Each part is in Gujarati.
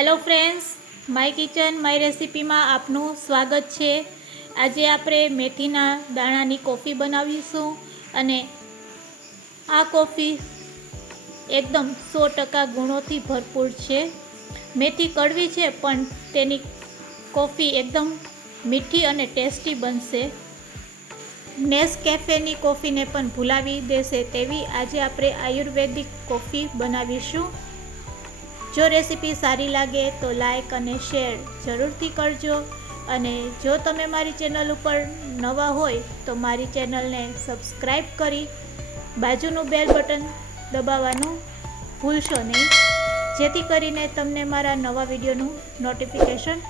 Hello friends my kitchen my રેસીપીમાં આપનું સ્વાગત છે. આજે આપણે મેથીના દાણાની કોફી બનાવીશું અને આ કોફી એકદમ સો ટકા ગુણોથી ભરપૂર છે. મેથી કડવી છે, પણ તેની કોફી એકદમ મીઠી અને ટેસ્ટી બનશે. નેસ કેફેની કોફીને પણ ભૂલાવી દેશે, તેવી આજે આપણે આયુર્વેદિક કોફી બનાવીશું. જો રેસીપી સારી લાગે તો લાઈક અને શેર જરૂરથી કરજો. અને જો તમે મારી ચેનલ ઉપર નવા હોય તો મારી ચેનલને સબસ્ક્રાઈબ કરી બાજુનું બેલ બટન દબાવવાનું ભૂલશો નહીં. જેથી કરીને તમને મારા નવા વિડીયોનું નોટિફિકેશન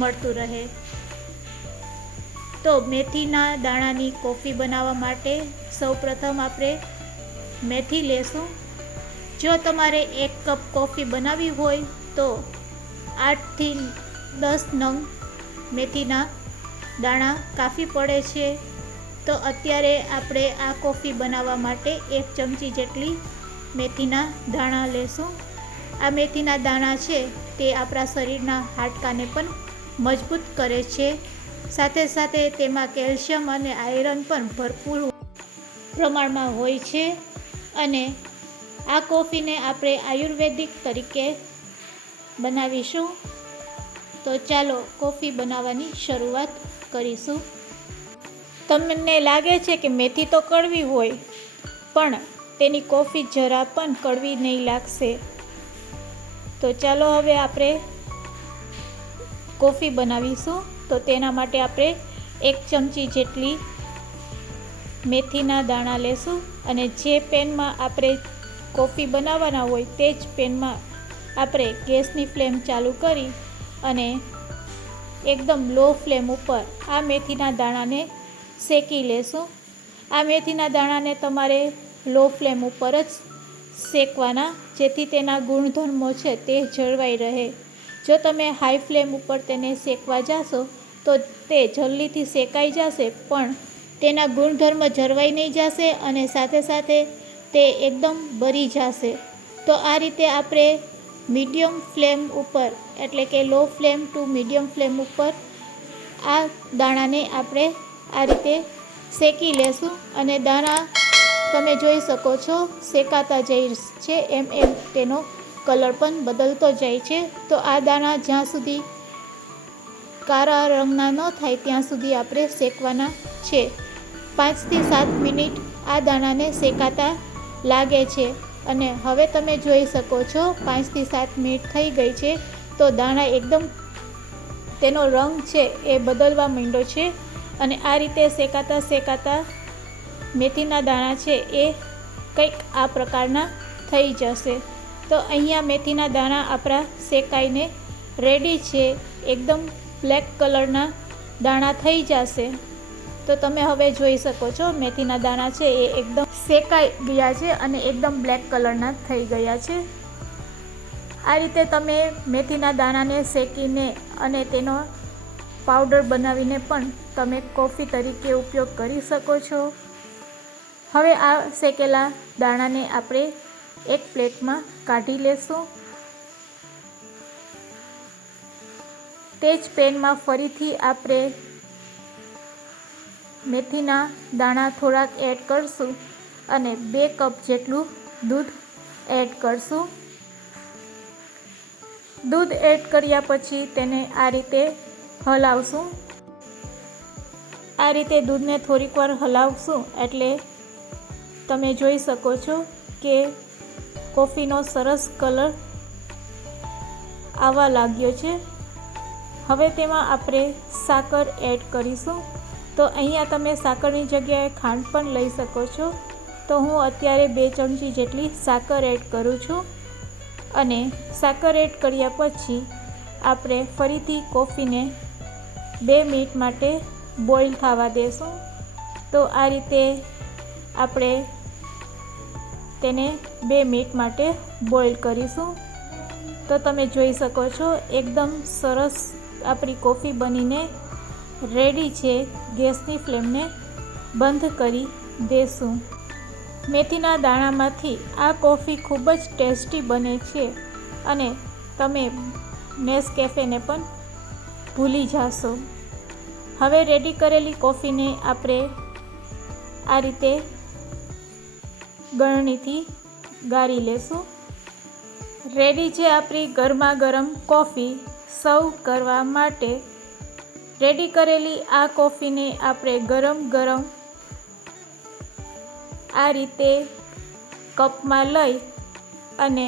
મળતું રહે. તો મેથીના દાણાની કોફી બનાવવા માટે સૌપ્રથમ આપણે મેથી લેશું. જો તમારે એક કપ કોફી બનાવવી હોય તો આઠથી દસ નંગ મેથીના દાણા કાફી પડે છે. તો અત્યારે આપણે આ કોફી બનાવવા માટે એક ચમચી જેટલી મેથીના દાણા લેશું. આ મેથીના દાણા છે તે આપણા શરીરના હાડકાને પણ મજબૂત કરે છે. સાથે સાથે તેમાં કેલ્શિયમ અને આયરન પણ ભરપૂર પ્રમાણમાં હોય છે. અને આ કોફીને આપણે આયુર્વેદિક તરીકે બનાવીશું. તો ચાલો કોફી બનાવવાની શરૂઆત કરીશું. તમને લાગે છે કે મેથી તો કડવી હોય, પણ તેની કોફી જરા પણ કડવી નહીં લાગશે. તો ચાલો હવે આપણે કોફી બનાવીશું. તો તેના માટે આપણે એક ચમચી જેટલી મેથીના દાણા લેશું અને જે પેનમાં આપણે કોફી બનાવવાના હોય તે જ પેનમાં આપણે ગેસની ફ્લેમ ચાલુ કરી અને એકદમ લો ફ્લેમ ઉપર આ મેથીના દાણાને શેકી લેશું. આ મેથીના દાણાને તમારે લો ફ્લેમ ઉપર જ શેકવાના, જેથી તેના ગુણધર્મો છે તે જળવાઈ રહે. જો તમે હાઈ ફ્લેમ ઉપર તેને શેકવા જાશો, તો તે જલ્દીથી શેકાઈ જશે, પણ તેના ગુણધર્મ જળવાઈ નહીં જશે અને સાથે સાથે તે એકદમ બરી જશે. તો આ રીતે આપણે મીડિયમ ફ્લેમ ઉપર, એટલે કે low flame to medium flame ઉપર, આ દાણાને આપણે આ રીતે શેકી લેશું અને દાણા તમે જોઈ શકો છો, શેકાતા જઈ છે, એમ એમ તેનો કલર પણ બદલતો જાય છે. તો આ દાણા જ્યાં સુધી કાળા રંગના ન થાય, ત્યાં સુધી આપણે શેકવાના છે. પાંચથી સાત મિનિટ આ દાણાને શેકાતા લાગે છે. અને હવે તમે જોઈ શકો છો પાંચથી સાત મિનિટ થઈ ગઈ છે, તો દાણા એકદમ તેનો રંગ છે એ બદલવા માંડ્યો છે. અને આ રીતે શેકાતા શેકાતા મેથીના દાણા છે એ કંઈક આ પ્રકારના થઈ જશે. તો અહીંયા મેથીના દાણા આપણા શેકાઈને રેડી છે, એકદમ બ્લેક કલરના દાણા થઈ જશે. તો તમે હવે જોઈ શકો છો, મેથીના દાણા છે એ એકદમ શેકાઈ ગયા છે અને એકદમ બ્લેક કલરના થઈ ગયા છે. આ રીતે તમે મેથીના દાણાને શેકીને અને તેનો પાવડર બનાવીને પણ તમે કોફી તરીકે ઉપયોગ કરી શકો છો. હવે આ શેકેલા દાણાને આપણે એક પ્લેટમાં કાઢી લેશું. તે જ પેનમાં ફરીથી આપણે મેથીના દાણા થોડાક એડ કરશું. અને બે કપ જેટલું દૂધ એડ કરશું. દૂધ એડ કર્યા પછી તેને આ રીતે હલાવશું. આ રીતે દૂધને થોડીક વાર હલાવશું એટલે તમે જોઈ શકો છો કે કોફીનો સરસ કલર આવવા લાગ્યો છે. હવે તેમાં આપણે સાકર એડ કરીશું. તો અહીંયા તમે સાકરની જગ્યાએ ખાંડ પણ લઈ શકો છો. તો હું અત્યારે બે ચમચી જેટલી સાકર એડ કરું છું. અને સાકર એડ કર્યા પછી આપણે ફરીથી કોફીને બે મિનિટ માટે બોઇલ થવા દેશું. તો આ રીતે આપણે તેને બે મિનિટ માટે બોઇલ કરીશું. તો તમે જોઈ શકો છો, એકદમ સરસ આપણી કોફી બનીને રેડી છે. ગેસની ફ્લેમને બંધ કરી દેશું. મેથીના દાણામાંથી આ કોફી ખૂબ જ ટેસ્ટી બને છે અને તમે નેસ કેફેને પણ ભૂલી જાશો. હવે રેડી કરેલી કોફીને આપણે આ રીતે ગળણીથી ગાળી લેશું. રેડી છે આપણી ગરમા ગરમ કોફી સર્વ કરવા માટે. રેડી કરેલી આ કોફીને આપણે ગરમ ગરમ આ રીતે કપમાં લઈ અને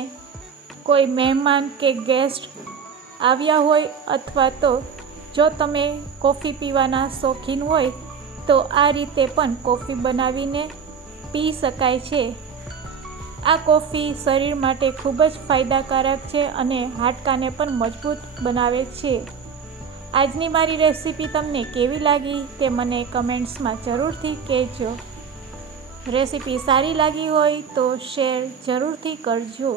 કોઈ મહેમાન કે ગેસ્ટ આવ્યા હોય અથવા તો જો તમે કોફી પીવાના શોખીન હોય, તો આ રીતે પણ કોફી બનાવીને પી શકાય છે. આ કોફી શરીર માટે ખૂબ જ ફાયદાકારક છે અને હાડકાને પણ મજબૂત બનાવે છે. આજની મારી રેસીપી તમને કેવી લાગી તે મને કમેન્ટ્સમાં જરૂરથી કહેજો. રેસીપી સારી લાગી હોય તો શેર જરૂરથી કરજો.